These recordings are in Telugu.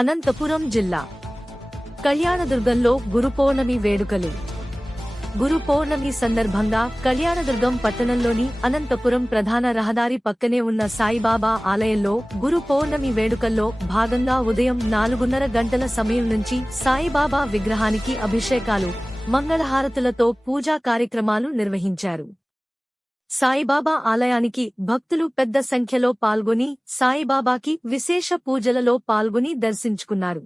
అనంతపురం జిల్లా కళ్యాణదుర్గంలో గురు పౌర్ణమి వేడుకలు. గురు పౌర్ణమి సందర్భంగా కళ్యాణదుర్గం పట్టణంలోని అనంతపురం ప్రధాన రహదారి పక్కనే ఉన్న సాయిబాబా ఆలయంలో గురు పౌర్ణమి వేడుకల్లో భాగంగా ఉదయం 4:30 గంటల సమయం నుంచి సాయిబాబా విగ్రహానికి అభిషేకాలు, మంగళహారతులతో పూజా కార్యక్రమాలు నిర్వహించారు. సాయిబాబా ఆలయానికి భక్తులు పెద్ద సంఖ్యలో పాల్గొని సాయిబాబాకి విశేష పూజలలో పాల్గొని దర్శించుకున్నారు.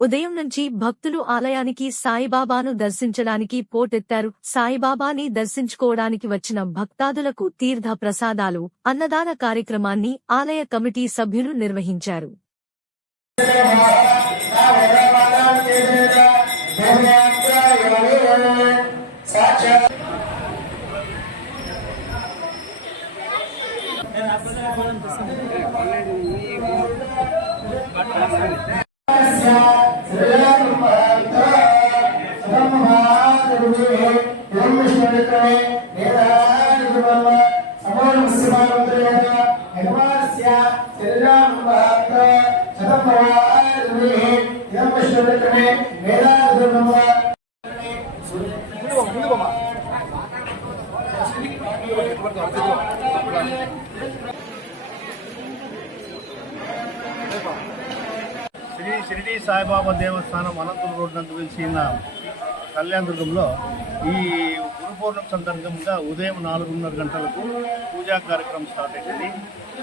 ఉదయం నుంచి భక్తులు ఆలయానికి సాయిబాబాను దర్శించడానికి పోటెత్తారు. సాయిబాబాని దర్శించుకోవడానికి వచ్చిన భక్తాదులకు తీర్థ ప్రసాదాలు, అన్నదాన కార్యక్రమాన్ని ఆలయ కమిటీ సభ్యులు నిర్వహించారు. శ్రీ షిరిడి సాయిబాబా దేవస్థానం అనంతపురం రోడ్ నందు వెలిసిన కళ్యాణదుర్గంలో ఈ గురు పౌర్ణమి సందర్భంగా ఉదయం 4:30 గంటలకు పూజా కార్యక్రమం స్టార్ట్ అయింది.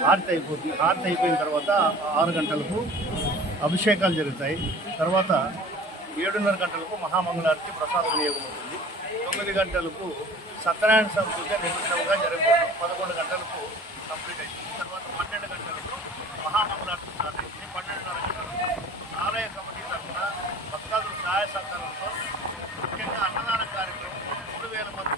హారతి అయిపోతుంది. హారతి అయిపోయిన తర్వాత 6 గంటలకు అభిషేకాలు జరుగుతాయి. తర్వాత 7:30 గంటలకు మహామంగళారతి ప్రసాద వినియోగం అవుతుంది. 9 గంటలకు సత్యనారాయణ పూజ నిర్విఘ్నంగా జరుగుతుంది. 11 గంటలకు కంప్లీట్ అవుతుంది. తర్వాత 12 గంటలకు మహామంగళారతి స్టార్ట్ అవుతుంది. 12:30 గంటలకు ఆలయ కమిటీ తరఫున భక్తాదుల సహాయ సహకారంతో ముఖ్యంగా అన్నదాన కార్యక్రమం 3,000 మంది